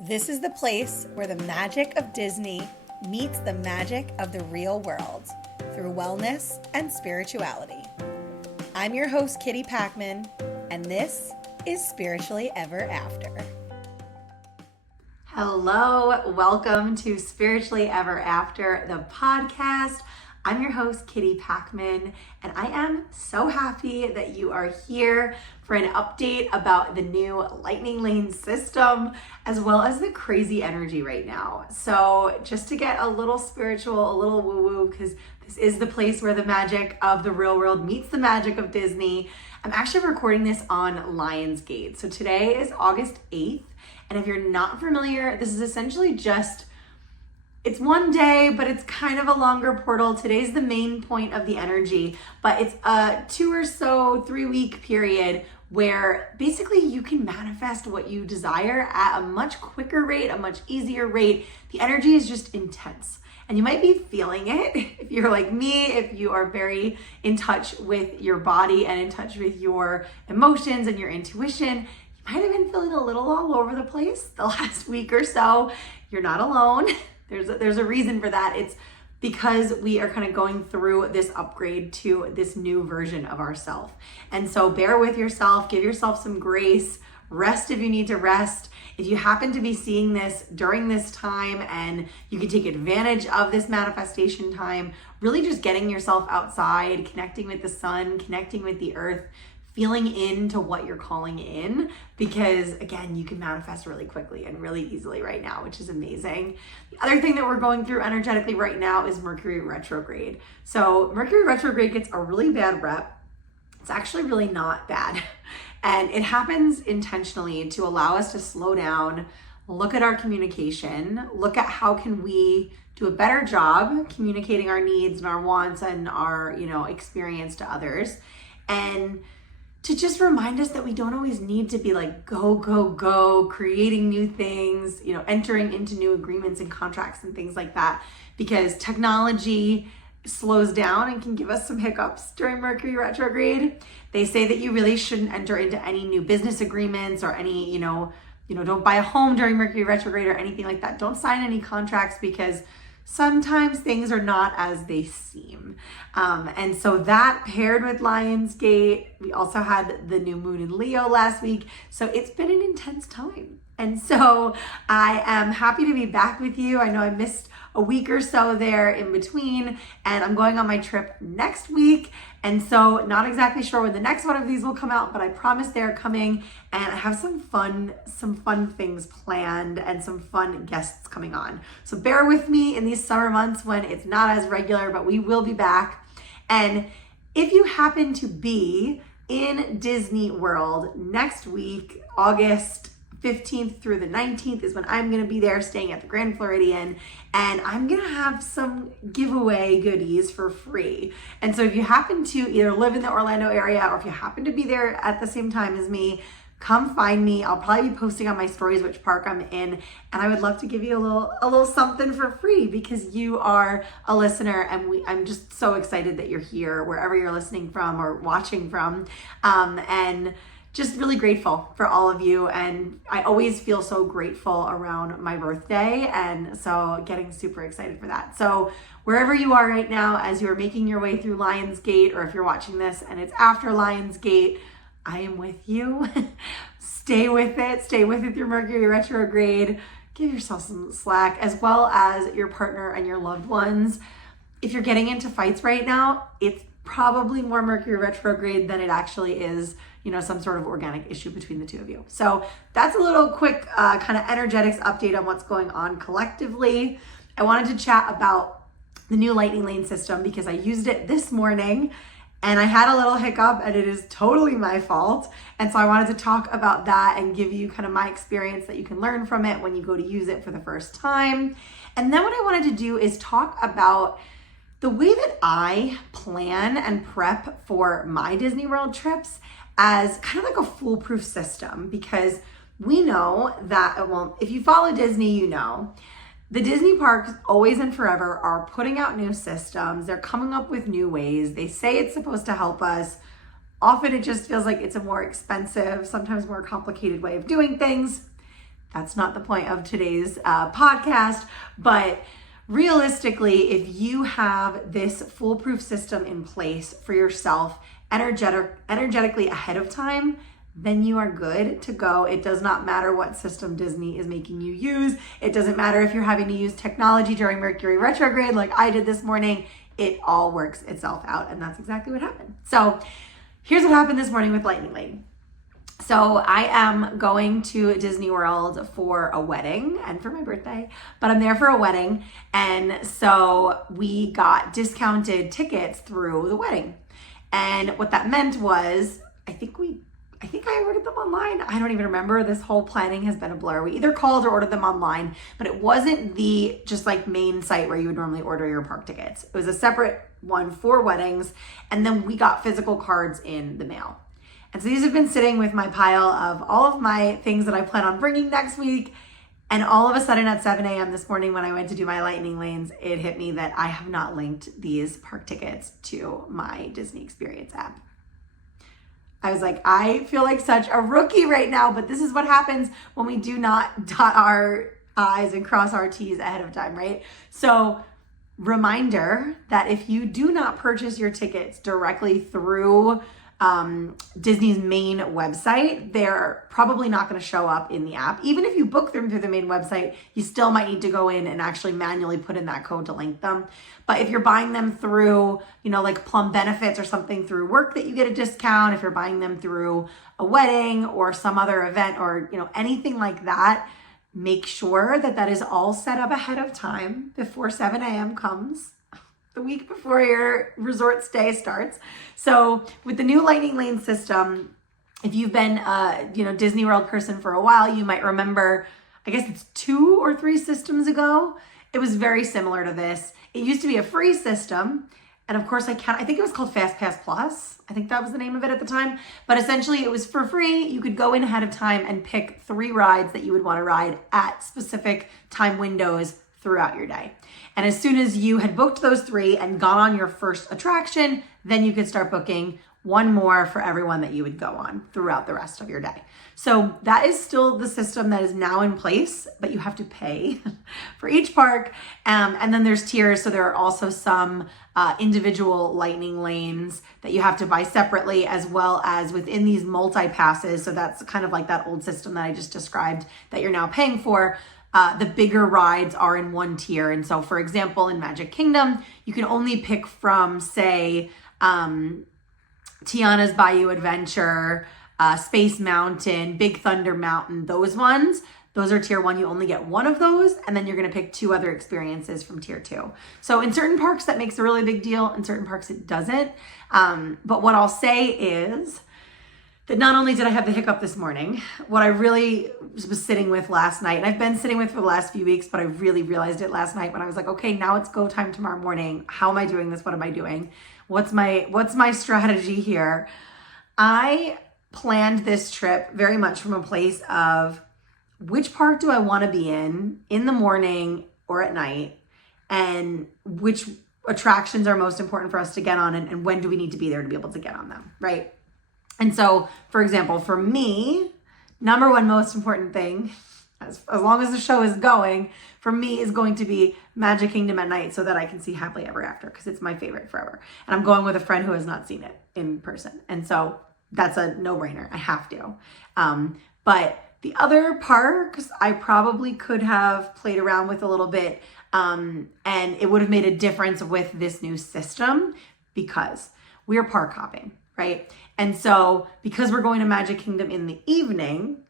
This is the place where the magic of Disney meets the magic of the real world through wellness and spirituality. I'm your host, Kitty Packman, and this is Spiritually Ever After. Hello, welcome to Spiritually Ever After, the podcast. I'm your host, Kitty Packman, and I am so happy that you are here for an update about the new lightning lane system, as well as the crazy energy right now. So just to get a little spiritual, a little woo-woo, because this is the place where the magic of the real world meets the magic of Disney. I'm actually recording this on Lionsgate. So today is August 8th. And if you're not familiar, this is essentially just, it's one day, but it's kind of a longer portal. Today's the main point of the energy, but it's a 2 or so 3-week period where basically you can manifest what you desire at a much quicker rate, a much easier rate. The energy is just intense. And you might be feeling it if you're like me, if you are very in touch with your body and in touch with your emotions and your intuition. You might have been feeling a little all over the place the last week or so. You're not alone. There's a reason for that. It's because we are kind of going through this upgrade to this new version of ourselves. And so bear with yourself, give yourself some grace, rest if you need to rest. If you happen to be seeing this during this time and you can take advantage of this manifestation time, really just getting yourself outside, connecting with the sun, connecting with the earth, feeling into what you're calling in, because again, you can manifest really quickly and really easily right now, which is amazing. The other thing that we're going through energetically right now is Mercury Retrograde. So Mercury Retrograde gets a really bad rep. It's actually really not bad. And it happens intentionally to allow us to slow down, look at our communication, look at how can we do a better job communicating our needs and our wants and our, experience to others. And to just remind us that we don't always need to be like, go, creating new things, entering into new agreements and contracts and things like that, because technology slows down and can give us some hiccups during Mercury retrograde. They say that you really shouldn't enter into any new business agreements or any, don't buy a home during Mercury retrograde or anything like that. Don't sign any contracts because sometimes things are not as they seem. And so that paired with Lionsgate, we also had the new moon in Leo last week. So it's been an intense time. And so I am happy to be back with you. I know I missed a week or so there in between, and I'm going on my trip next week. And so not exactly sure when the next one of these will come out, but I promise they're coming, and I have some fun things planned and some fun guests coming on. So bear with me in these summer months when it's not as regular, but we will be back. And if you happen to be in Disney World next week, August 15th through the 19th is when I'm going to be there staying at the Grand Floridian, and I'm going to have some giveaway goodies for free. And so if you happen to either live in the Orlando area or if you happen to be there at the same time as me, come find me. I'll probably be posting on my stories which park I'm in, and I would love to give you a little something for free because you are a listener, and I'm just so excited that you're here wherever you're listening from or watching from. And just really grateful for all of you. And I always feel so grateful around my birthday. And so getting super excited for that. So wherever you are right now, as you're making your way through Lionsgate, or if you're watching this and it's after Lionsgate, I am with you. Stay with it. Stay with it through Mercury retrograde. Give yourself some slack, as well as your partner and your loved ones. If you're getting into fights right now, it's probably more Mercury retrograde than it actually is, some sort of organic issue between the two of you. So that's a little quick kind of energetics update on what's going on collectively. I wanted to chat about the new lightning lane system because I used it this morning and I had a little hiccup, and it is totally my fault. And so I wanted to talk about that and give you kind of my experience that you can learn from it when you go to use it for the first time. And then what I wanted to do is talk about the way that I plan and prep for my Disney World trips as kind of like a foolproof system, because we know that, well, if you follow Disney, the Disney parks always and forever are putting out new systems. They're coming up with new ways. They say it's supposed to help us. Often it just feels like it's a more expensive, sometimes more complicated way of doing things. That's not the point of today's podcast, but realistically, if you have this foolproof system in place for yourself energetically ahead of time, then you are good to go. It does not matter what system Disney is making you use. It doesn't matter if you're having to use technology during Mercury Retrograde like I did this morning. It all works itself out, and that's exactly what happened. So here's what happened this morning with Lightning Lane. So I am going to Disney World for a wedding and for my birthday, but I'm there for a wedding. And so we got discounted tickets through the wedding. And what that meant was, I think I ordered them online. I don't even remember. This whole planning has been a blur. We either called or ordered them online, but it wasn't the just like main site where you would normally order your park tickets. It was a separate one for weddings. And then we got physical cards in the mail. And so these have been sitting with my pile of all of my things that I plan on bringing next week. And all of a sudden at 7 a.m. this morning when I went to do my Lightning Lanes, it hit me that I have not linked these park tickets to my Disney Experience app. I was like, I feel like such a rookie right now, but this is what happens when we do not dot our I's and cross our T's ahead of time, right? So reminder that if you do not purchase your tickets directly through Disney's main website, they're probably not going to show up in the app. Even if you book them through the main website, you still might need to go in and actually manually put in that code to link them. But if you're buying them through, like Plum Benefits or something through work that you get a discount, if you're buying them through a wedding or some other event or, anything like that, make sure that that is all set up ahead of time before 7 a.m. comes. The week before your resort stay starts. So with the new Lightning Lane system, if you've been Disney World person for a while, you might remember, I guess it's 2 or 3 systems ago, it was very similar to this. It used to be a free system. And of course I think it was called FastPass Plus. I think that was the name of it at the time. But essentially it was for free. You could go in ahead of time and pick 3 rides that you would want to ride at specific time windows throughout your day. And as soon as you had booked those 3 and gone on your first attraction, then you could start booking one more for everyone that you would go on throughout the rest of your day. So that is still the system that is now in place, but you have to pay for each park. And then there's tiers. So there are also some individual Lightning Lanes that you have to buy separately, as well as within these multi-passes. So that's kind of like that old system that I just described that you're now paying for. The bigger rides are in one tier. And so, for example, in Magic Kingdom, you can only pick from, say, Tiana's Bayou Adventure, Space Mountain, Big Thunder Mountain, those ones. Those are tier 1. You only get one of those, and then you're going to pick 2 other experiences from tier 2. So in certain parks, that makes a really big deal. In certain parks, it doesn't. But what I'll say is that not only did I have the hiccup this morning, what I really was sitting with last night, and I've been sitting with for the last few weeks, but I really realized it last night when I was like, okay, now it's go time tomorrow morning. How am I doing this? What am I doing? What's my strategy here? I planned this trip very much from a place of which park do I want to be in the morning or at night, and which attractions are most important for us to get on, and when do we need to be there to be able to get on them, right? And so, for example, for me, number one most important thing, as long as the show is going, for me is going to be Magic Kingdom at night so that I can see Happily Ever After, because it's my favorite forever. And I'm going with a friend who has not seen it in person. And so that's a no-brainer. I have to. But the other parks, I probably could have played around with a little bit, and it would have made a difference with this new system because we are park hopping, right? And so because we're going to Magic Kingdom in the evening,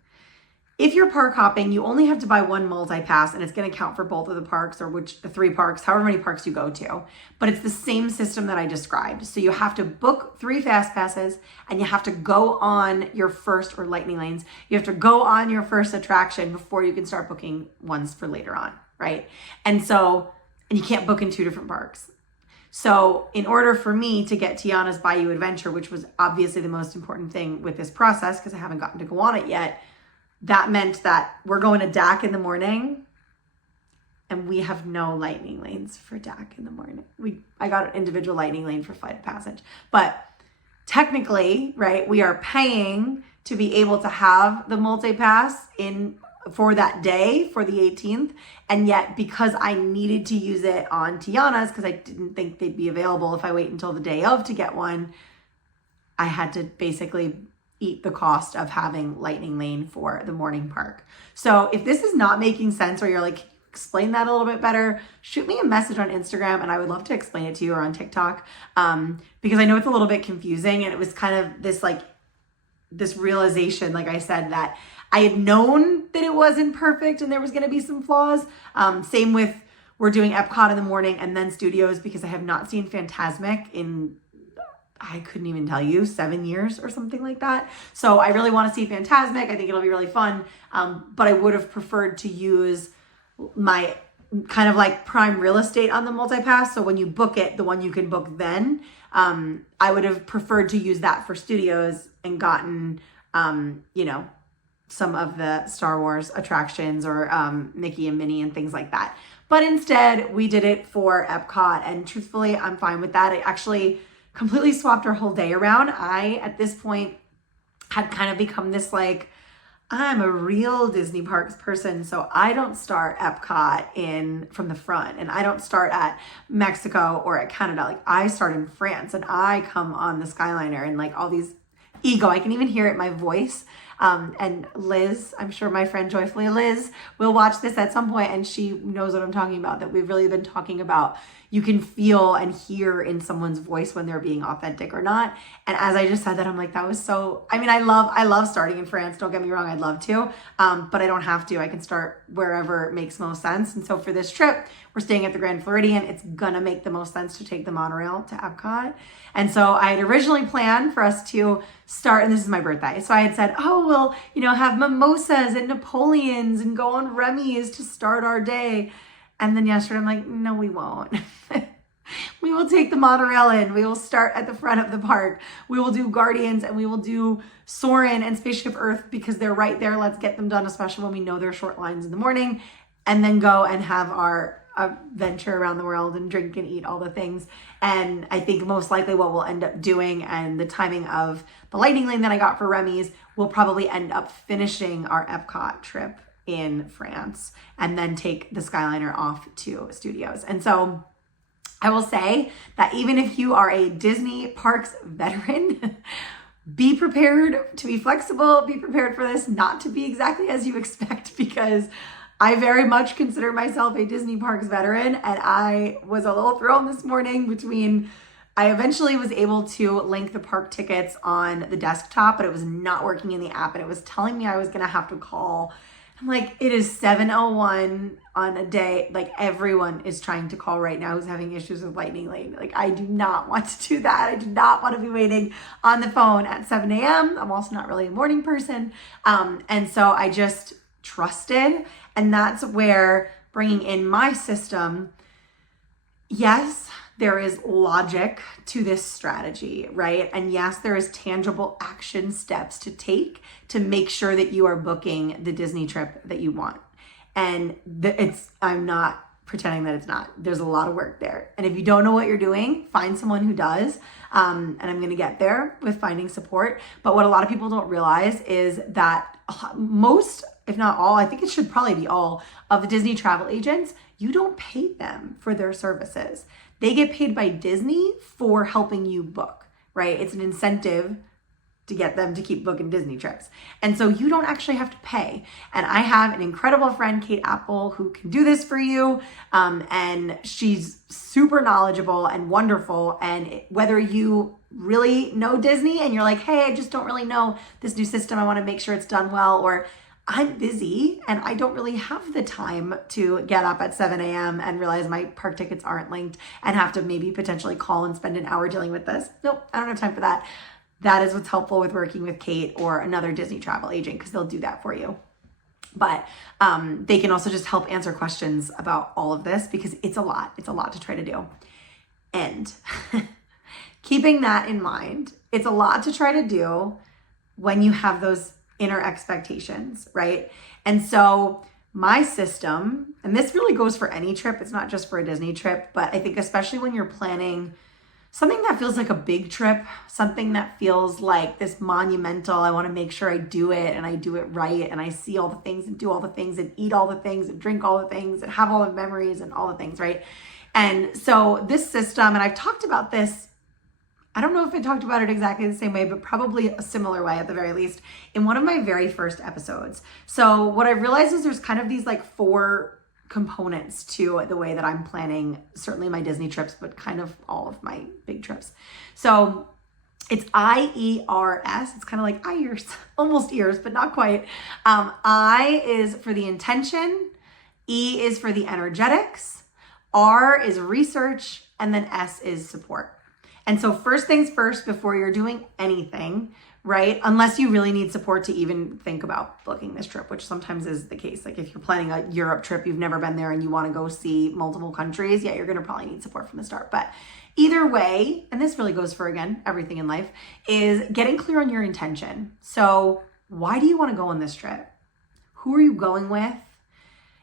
if you're park hopping, you only have to buy one multi-pass, and it's going to count for both of the parks, or the 3 parks, however many parks you go to. But it's the same system that I described. So you have to book 3 fast passes, and you have to go on your first, or Lightning Lanes, you have to go on your first attraction before you can start booking ones for later on, right? And you can't book in 2 different parks. So in order for me to get Tiana's Bayou Adventure, which was obviously the most important thing with this process, because I haven't gotten to go on it yet, that meant that we're going to DAC in the morning, and we have no Lightning Lanes for DAC in the morning. I got an individual Lightning Lane for Flight of Passage. But technically, right, we are paying to be able to have the multi-pass in for that day, for the 18th. And yet, because I needed to use it on Tiana's, because I didn't think they'd be available if I wait until the day of to get one, I had to basically eat the cost of having Lightning Lane for the morning park. So if this is not making sense, or you're like, explain that a little bit better, shoot me a message on Instagram and I would love to explain it to you, or on TikTok, because I know it's a little bit confusing. And it was kind of this realization, like I said, that I had known that it wasn't perfect and there was going to be some flaws. Same with, we're doing Epcot in the morning and then Studios, because I have not seen Fantasmic in, I couldn't even tell you, 7 years or something like that. So I really want to see Fantasmic. I think it'll be really fun. But I would have preferred to use my kind of like prime real estate on the multipass. So when you book it, the one you can book then, I would have preferred to use that for Studios and gotten, some of the Star Wars attractions, or Mickey and Minnie and things like that. But instead we did it for Epcot, and truthfully, I'm fine with that. I actually completely swapped our whole day around. I, at this point, had kind of become this like, I'm a real Disney parks person, so I don't start Epcot from the front, and I don't start at Mexico or at Canada. Like, I start in France, and I come on the Skyliner, and like all these ego, I can even hear it in my voice. And Liz, I'm sure my friend Joyfully Liz will watch this at some point, and she knows what I'm talking about, that we've really been talking about. You can feel and hear in someone's voice when they're being authentic or not. And as I just said that, I'm like, that was so, I mean, I love starting in France. Don't get me wrong. I'd love to, but I don't have to. I can start wherever makes most sense. And so for this trip, we're staying at the Grand Floridian. It's gonna make the most sense to take the monorail to Epcot. And so I had originally planned for us to start, and this is my birthday. So I had said, oh, we'll, have mimosas and Napoleons and go on Remy's to start our day. And then yesterday I'm like, no, we won't. We will take the monorail in. We will start at the front of the park. We will do Guardians, and we will do Soarin' and Spaceship Earth, because they're right there. Let's get them done, especially when we know they're short lines in the morning, and then go and have our adventure around the world and drink and eat all the things. And I think most likely what we'll end up doing, and the timing of the Lightning Lane that I got for Remy's, we'll probably end up finishing our Epcot trip in France and then take the Skyliner off to Studios. And so I will say that even if you are a Disney parks veteran, be prepared to be flexible, be prepared for this not to be exactly as you expect, because I very much consider myself a Disney parks veteran, and I was a little thrown this morning between, I eventually was able to link the park tickets on the desktop, but it was not working in the app, and it was telling me I was gonna have to call. I'm like, it is 7:01 on a day, like everyone is trying to call right now who's having issues with Lightning Lane. Like, I do not want to do that. I do not want to be waiting on the phone at 7 a.m. I'm also not really a morning person. And so I just trusted, and that's where bringing in my system, yes, there is logic to this strategy, right? And yes, there is tangible action steps to take to make sure that you are booking the Disney trip that you want. And I'm not pretending that it's not. There's a lot of work there. And if you don't know what you're doing, find someone who does. And I'm going to get there with finding support. But what a lot of people don't realize is that most, if not all, I think it should probably be all of the Disney travel agents, you don't pay them for their services. They get paid by Disney for helping you book, right? It's an incentive to get them to keep booking Disney trips. And so you don't actually have to pay. And I have an incredible friend, Kate Apple, who can do this for you. And she's super knowledgeable and wonderful. And whether you really know Disney and you're like, hey, I just don't really know this new system, I want to make sure it's done well, or I'm busy and I don't really have the time to get up at 7 a.m. and realize my park tickets aren't linked and have to maybe potentially call and spend an hour dealing with this. Nope, I don't have time for that. That is what's helpful with working with Kate or another Disney travel agent, because they'll do that for you. But they can also just help answer questions about all of this, because it's a lot. It's a lot to try to do. And keeping that in mind, it's a lot to try to do when you have those inner expectations, right? And so my system, and this really goes for any trip, it's not just for a Disney trip, but I think especially when you're planning something that feels like a big trip, something that feels like this monumental, I want to make sure I do it and I do it right and I see all the things and do all the things and eat all the things and drink all the things and have all the memories and all the things, right? And so this system, and I've talked about this, I don't know if I talked about it exactly the same way, but probably a similar way at the very least in one of my very first episodes. So what I realized is there's kind of these like 4 components to the way that I'm planning, certainly my Disney trips, but kind of all of my big trips. So it's IERS. It's kind of like ears, almost ears, but not quite. I is for the intention, E is for the energetics, R is research, and then S is support. And so first things first, before you're doing anything, right? Unless you really need support to even think about booking this trip, which sometimes is the case. Like if you're planning a Europe trip, you've never been there and you want to go see multiple countries, yeah, you're going to probably need support from the start. But either way, and this really goes for, again, everything in life, is getting clear on your intention. So why do you want to go on this trip? Who are you going with?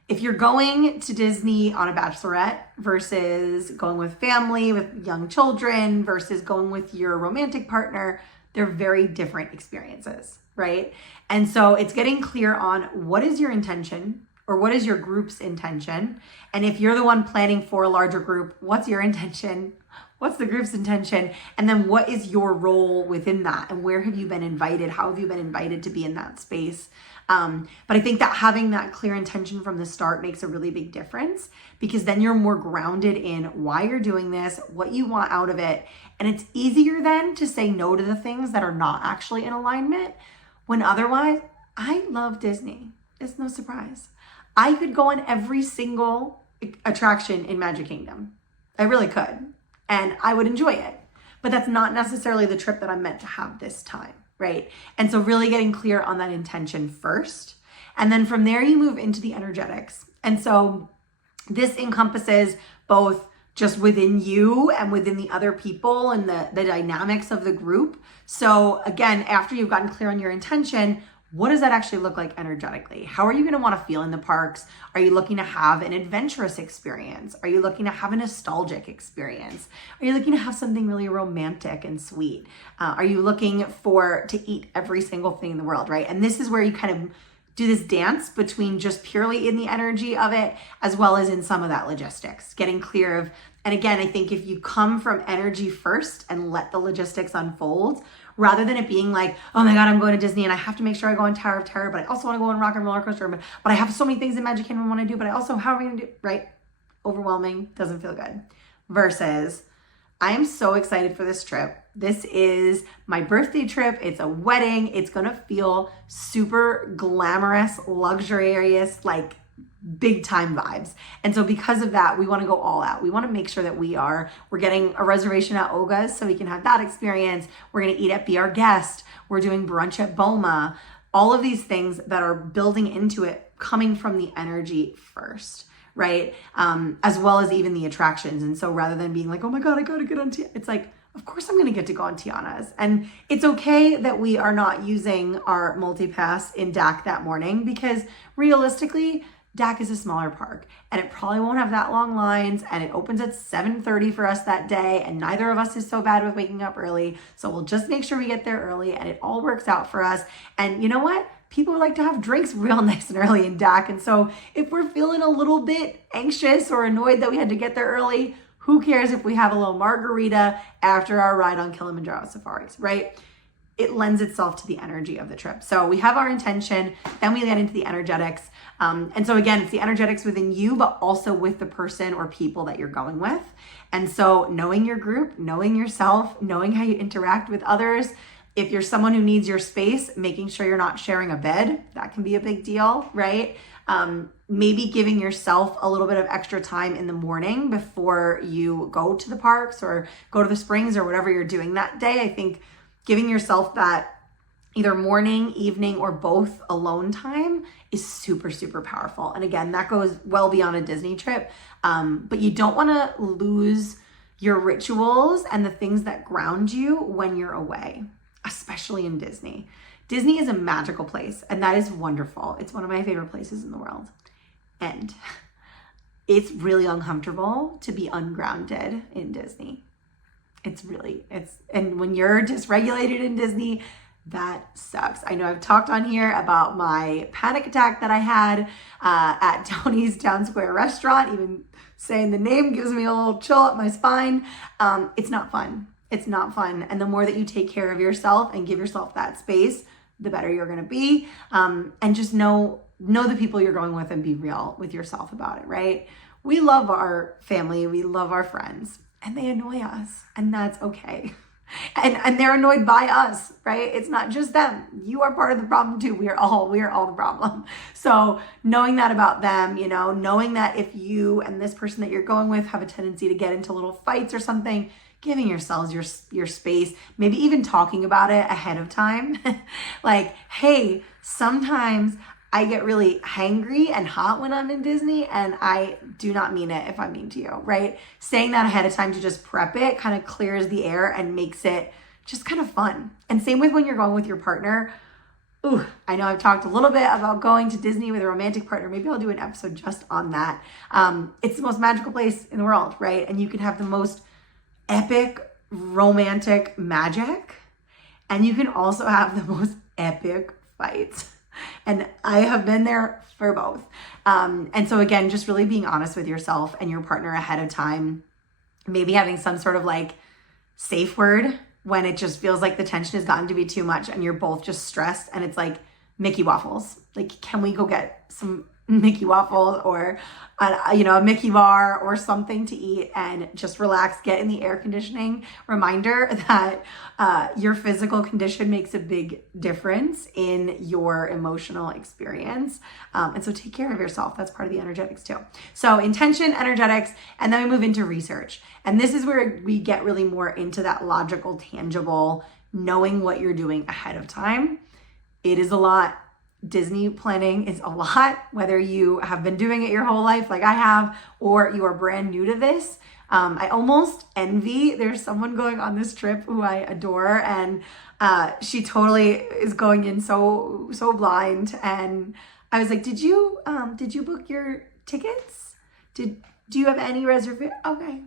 If you're going to Disney on a bachelorette versus going with family, with young children versus going with your romantic partner, they're very different experiences, right? And so it's getting clear on what is your intention or what is your group's intention. And if you're the one planning for a larger group, what's your intention? What's the group's intention? And then what is your role within that? And where have you been invited? How have you been invited to be in that space? But I think that having that clear intention from the start makes a really big difference, because then you're more grounded in why you're doing this, what you want out of it. And it's easier then to say no to the things that are not actually in alignment, when otherwise, I love Disney. It's no surprise. I could go on every single attraction in Magic Kingdom. I really could. And I would enjoy it. But that's not necessarily the trip that I'm meant to have this time, right? And so really getting clear on that intention first. And then from there, you move into the energetics. And so this encompasses both just within you and within the other people and the dynamics of the group. So again, after you've gotten clear on your intention, what does that actually look like energetically? How are you going to want to feel in the parks? Are you looking to have an adventurous experience? Are you looking to have a nostalgic experience? Are you looking to have something really romantic and sweet? Are you looking to eat every single thing in the world, right? And this is where you kind of do this dance between just purely in the energy of it, as well as in some of that logistics, getting clear of, and again, I think if you come from energy first and let the logistics unfold, rather than it being like, oh my God, I'm going to Disney and I have to make sure I go on Tower of Terror, but I also want to go on Rock and Roller Coaster, but I have so many things in Magic Kingdom I want to do, but I also, how are we going to do, right? Overwhelming, doesn't feel good. Versus, I am so excited for this trip. This is my birthday trip. It's a wedding. It's going to feel super glamorous, luxurious, like big time vibes. And so because of that, we want to go all out. We want to make sure that we're getting a reservation at Olga's so we can have that experience. We're going to eat at Be Our Guest. We're doing brunch at Boma. All of these things that are building into it, coming from the energy first, right? As well as even the attractions. And so rather than being like, oh my God, I got to get on Tiana's, it's like, of course I'm going to get to go on Tiana's. And it's okay that we are not using our multi-pass in DAC that morning, because realistically, DAC is a smaller park and it probably won't have that long lines, and it opens at 7:30 for us that day, and neither of us is so bad with waking up early. So we'll just make sure we get there early and it all works out for us. And you know what? People like to have drinks real nice and early in DAC. And so if we're feeling a little bit anxious or annoyed that we had to get there early, who cares if we have a little margarita after our ride on Kilimanjaro safaris, right? It lends itself to the energy of the trip. So we have our intention, then we get into the energetics. And so again, it's the energetics within you, but also with the person or people that you're going with. And so knowing your group, knowing yourself, knowing how you interact with others. If you're someone who needs your space, making sure you're not sharing a bed, that can be a big deal, right? Maybe giving yourself a little bit of extra time in the morning before you go to the parks or go to the springs or whatever you're doing that day. I think giving yourself that either morning, evening, or both alone time is super, super powerful. And again, that goes well beyond a Disney trip. But you don't want to lose your rituals and the things that ground you when you're away, especially in Disney. Disney is a magical place, and that is wonderful. It's one of my favorite places in the world. And it's really uncomfortable to be ungrounded in Disney. And when you're dysregulated in Disney, that sucks. I know I've talked on here about my panic attack that I had at Tony's Town Square restaurant. Even saying the name gives me a little chill up my spine. It's not fun. It's not fun. And the more that you take care of yourself and give yourself that space, the better you're going to be. And just know the people you're going with and be real with yourself about it, right? We love our family. We love our friends, and they annoy us, and that's okay. And they're annoyed by us, right? It's not just them. You are part of the problem too. We are all the problem. So knowing that about them, knowing that if you and this person that you're going with have a tendency to get into little fights or something, giving yourselves your space, maybe even talking about it ahead of time. Like, hey, sometimes I get really hangry and hot when I'm in Disney, and I do not mean it if I mean to you, right? Saying that ahead of time to just prep it kind of clears the air and makes it just kind of fun. And same with when you're going with your partner. Ooh, I know I've talked a little bit about going to Disney with a romantic partner. Maybe I'll do an episode just on that. It's the most magical place in the world, right? And you can have the most epic romantic magic, and you can also have the most epic fights. And I have been there for both. And so again, just really being honest with yourself and your partner ahead of time, maybe having some sort of like safe word when it just feels like the tension has gotten to be too much and you're both just stressed, and it's like Mickey waffles. Like, can we go get some Mickey waffles or a Mickey bar or something to eat and just relax, get in the air conditioning? Reminder that your physical condition makes a big difference in your emotional experience. And so take care of yourself. That's part of the energetics too. So intention, energetics, and then we move into research. And this is where we get really more into that logical, tangible, knowing what you're doing ahead of time. It is a lot. Disney planning is a lot, whether you have been doing it your whole life like I have, or you are brand new to this. I almost envy, there's someone going on this trip who I adore, and she totally is going in so blind. And I was like, did you book your tickets? Do you have any reservation? Okay.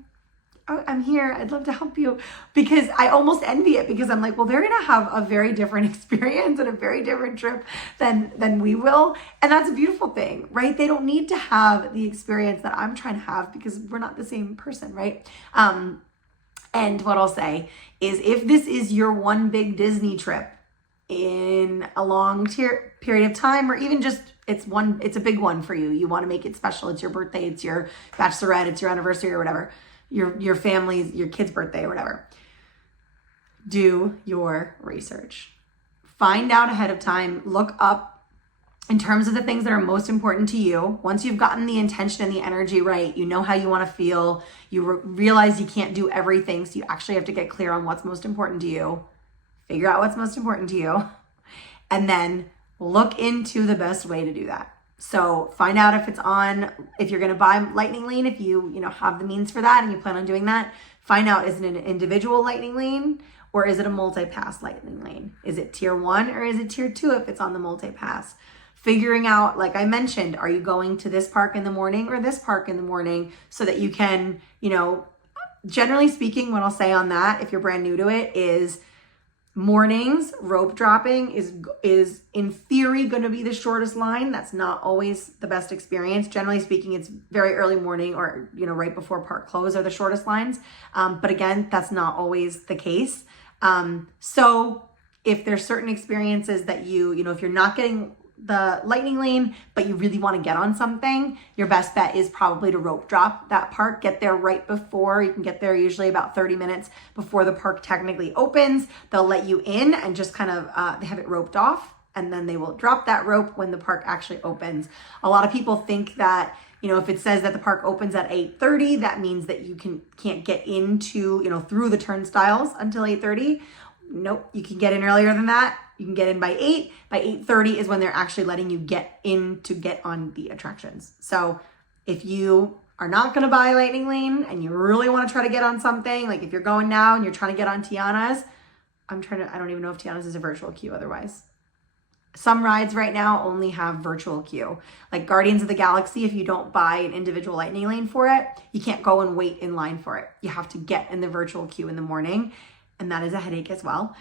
I'm here. I'd love to help you, because I almost envy it, because I'm like, well, they're going to have a very different experience and a very different trip than we will. And that's a beautiful thing, right? They don't need to have the experience that I'm trying to have, because we're not the same person, right? And what I'll say is, if this is your one big Disney trip in a long period of time, or even just it's a big one for you. You want to make it special. It's your birthday. It's your bachelorette. It's your anniversary or whatever. Your family's, your kid's birthday or whatever. Do your research. Find out ahead of time. Look up in terms of the things that are most important to you. Once you've gotten the intention and the energy right, you know how you want to feel. You realize you can't do everything, so you actually have to get clear on what's most important to you. Figure out what's most important to you. And then look into the best way to do that. So find out if you're going to buy Lightning Lane, if you have the means for that and you plan on doing that. Find out, is it an individual Lightning Lane or is it a multi-pass Lightning Lane? Is it tier 1 or is it tier 2 if it's on the multi-pass? Figuring out, like I mentioned, are you going to this park in the morning or this park in the morning, so that you can, generally speaking, what I'll say on that, if you're brand new to it, is mornings, rope dropping is in theory going to be the shortest line. That's not always the best experience. Generally speaking, it's very early morning or, right before park close are the shortest lines. But again, that's not always the case. So if there's certain experiences that if you're not getting the Lightning Lane, but you really want to get on something, your best bet is probably to rope drop that park. Get there right before. You can get there usually about 30 minutes before the park technically opens. They'll let you in and just kind of they have it roped off, and then they will drop that rope when the park actually opens. A lot of people think that if it says that the park opens at 8:30, that means that you can't get into through the turnstiles until 8:30. Nope, you can get in earlier than that. You can get in by 8. By 8:30 is when they're actually letting you get in to get on the attractions. So if you are not going to buy Lightning Lane and you really want to try to get on something, like if you're going now and you're trying to get on Tiana's, I don't even know if Tiana's is a virtual queue otherwise. Some rides right now only have virtual queue. Like Guardians of the Galaxy, if you don't buy an individual lightning lane for it, you can't go and wait in line for it. You have to get in the virtual queue in the morning, and that is a headache as well.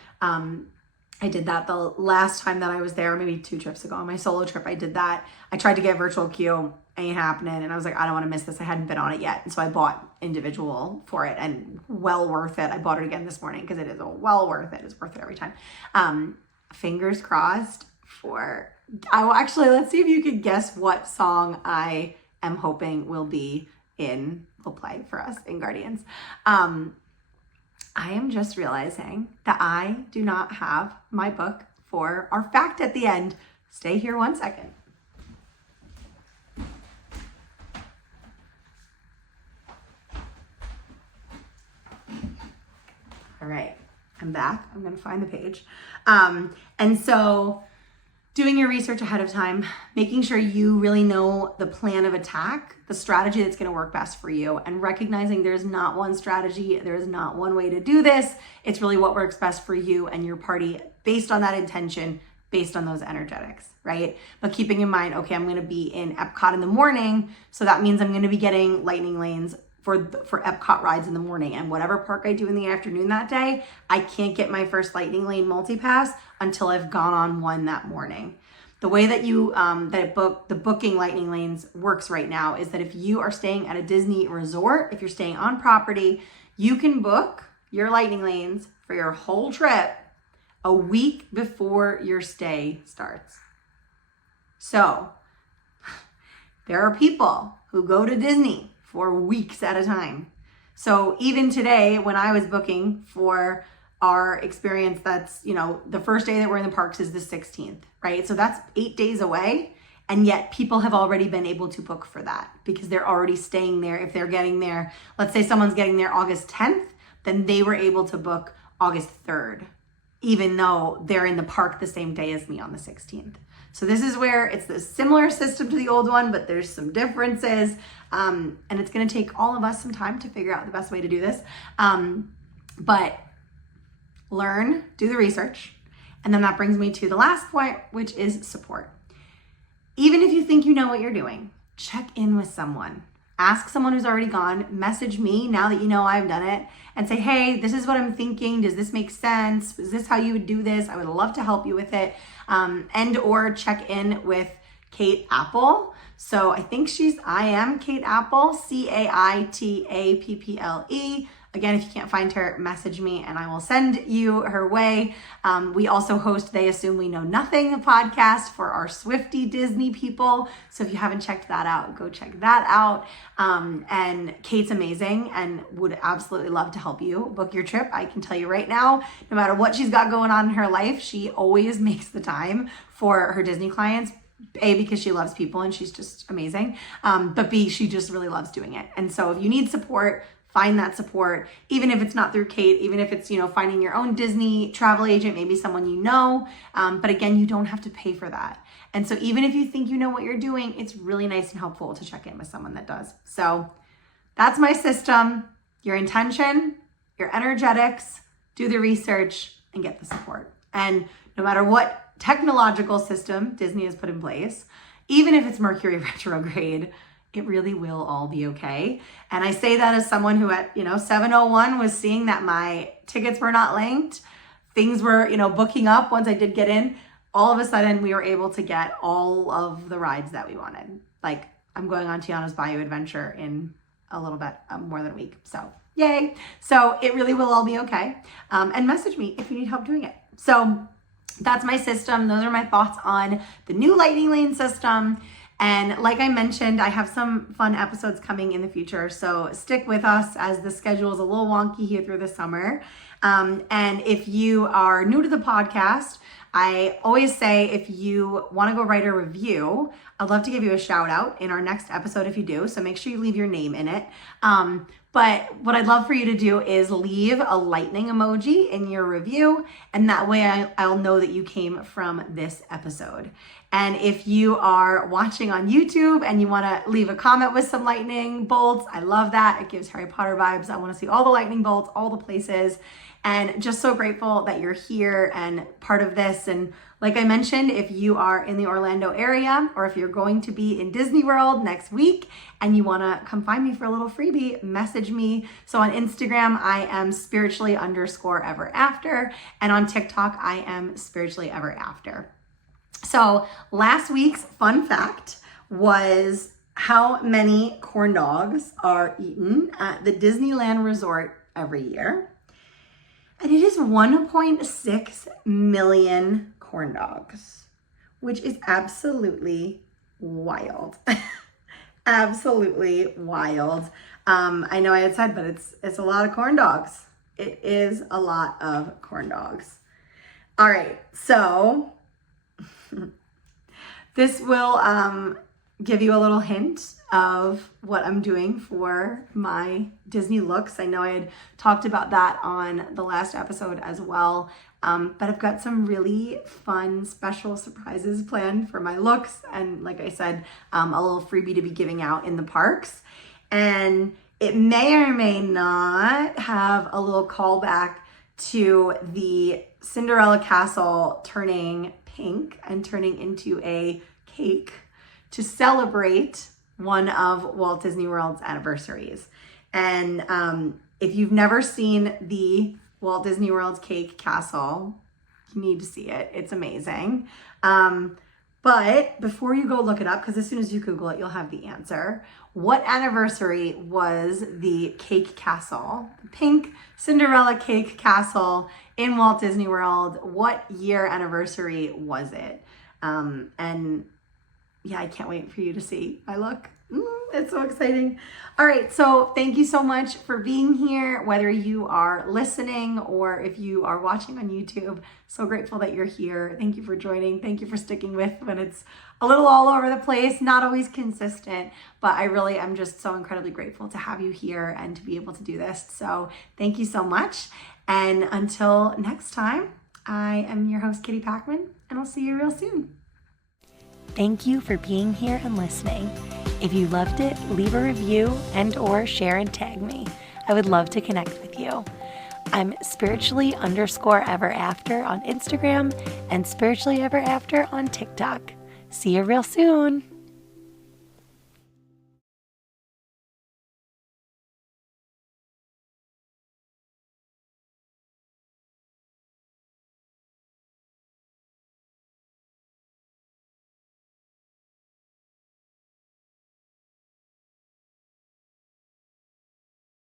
I did that the last time that I was there, maybe 2 trips ago. On my solo trip, I did that. I tried to get virtual queue, ain't happening. And I was like, I don't want to miss this. I hadn't been on it yet. And so I bought individual for it, and well worth it. I bought it again this morning because it is well worth it. It's worth it every time. Fingers crossed for, let's see if you can guess what song I am hoping will play for us in Guardians. I am just realizing that I do not have my book for our fact at the end. Stay here 1 second. All right, I'm back. I'm gonna find the page. And so doing your research ahead of time, making sure you really know the plan of attack, the strategy that's going to work best for you, and recognizing there's not one strategy, there's not one way to do this. It's really what works best for you and your party based on that intention, based on those energetics, right? But keeping in mind, okay, I'm going to be in Epcot in the morning, so that means I'm going to be getting lightning lanes for Epcot rides in the morning, and whatever park I do in the afternoon that day, I can't get my first lightning lane multipass until I've gone on one that morning. The way that the booking lightning lanes works right now is that if you are staying at a Disney resort, if you're staying on property, you can book your lightning lanes for your whole trip a week before your stay starts. So there are people who go to Disney for weeks at a time. So even today, when I was booking for our experience, that's, the first day that we're in the parks is the 16th, right? So that's 8 days away. And yet people have already been able to book for that because they're already staying there. If they're getting there, let's say someone's getting there August 10th, then they were able to book August 3rd, even though they're in the park the same day as me on the 16th. So this is where it's the similar system to the old one, but there's some differences. And it's going to take all of us some time to figure out the best way to do this. But learn, do the research. And then that brings me to the last point, which is support. Even if you think you know what you're doing, check in with someone. Ask someone who's already gone, message me now that you know I've done it, and say, hey, this is what I'm thinking. Does this make sense? Is this how you would do this? I would love to help you with it. And or check in with Kate Apple. So I think I am Kate Apple, CAITAPPLE. Again, if you can't find her, message me and I will send you her way. We also host They Assume We Know Nothing, a podcast for our Swiftie Disney people. So if you haven't checked that out, go check that out. And Kate's amazing and would absolutely love to help you book your trip. I can tell you right now, no matter what she's got going on in her life, she always makes the time for her Disney clients. A, because she loves people and she's just amazing. But B, she just really loves doing it. And so if you need support, find that support, even if it's not through Kate, even if it's, finding your own Disney travel agent, maybe someone you know. But again, you don't have to pay for that. And so even if you think you know what you're doing, it's really nice and helpful to check in with someone that does. So that's my system, your intention, your energetics, do the research and get the support. And no matter what technological system Disney has put in place, even if it's Mercury Retrograde, it really will all be okay. And I say that as someone who at 7:01 was seeing that my tickets were not linked. Things were booking up once I did get in. All of a sudden we were able to get all of the rides that we wanted. Like I'm going on Tiana's Bayou Adventure in a little bit, more than a week. So yay. So it really will all be okay. And message me if you need help doing it. So that's my system. Those are my thoughts on the new lightning lane system. And like I mentioned, I have some fun episodes coming in the future. So stick with us as the schedule is a little wonky here through the summer. And if you are new to the podcast, I always say if you want to go write a review, I'd love to give you a shout out in our next episode if you do. So make sure you leave your name in it. But what I'd love for you to do is leave a lightning emoji in your review. And that way I'll know that you came from this episode. And if you are watching on YouTube and you want to leave a comment with some lightning bolts, I love that. It gives Harry Potter vibes. I want to see all the lightning bolts, all the places. And just so grateful that you're here and part of this and Like I mentioned, if you are in the Orlando area or if you're going to be in Disney World next week and you want to come find me for a little freebie, message me. So on Instagram, I am spiritually_ever after. And on TikTok, I am spiritually ever after. So last week's fun fact was how many corn dogs are eaten at the Disneyland Resort every year. And it is 1.6 million corn dogs, which is absolutely wild. Absolutely wild. I know I had said, but it's a lot of corn dogs. It is a lot of corn dogs. All right, so this will give you a little hint of what I'm doing for my Disney looks. I know I had talked about that on the last episode as well, but I've got some really fun special surprises planned for my looks, and like I said, a little freebie to be giving out in the parks. And it may or may not have a little callback to the Cinderella castle turning pink and turning into a cake to celebrate one of Walt Disney World's anniversaries. And if you've never seen the Walt Disney World's cake castle, you need to see it. It's amazing. But before you go look it up, because as soon as you Google it, you'll have the answer. What anniversary was the cake castle, the pink Cinderella cake castle in Walt Disney World? What year anniversary was it? And yeah, I can't wait for you to see my look. It's so exciting. All right, so thank you so much for being here, whether you are listening or if you are watching on YouTube. So grateful that you're here. Thank you for joining. Thank you for sticking with when it's a little all over the place, not always consistent, but I really am just so incredibly grateful to have you here and to be able to do this. So thank you so much. And until next time, I am your host, Kitty Packman, and I'll see you real soon. Thank you for being here and listening. If you loved it, leave a review and/or share and tag me. I would love to connect with you. I'm spiritually_ever after on Instagram and spiritually ever after on TikTok. See you real soon.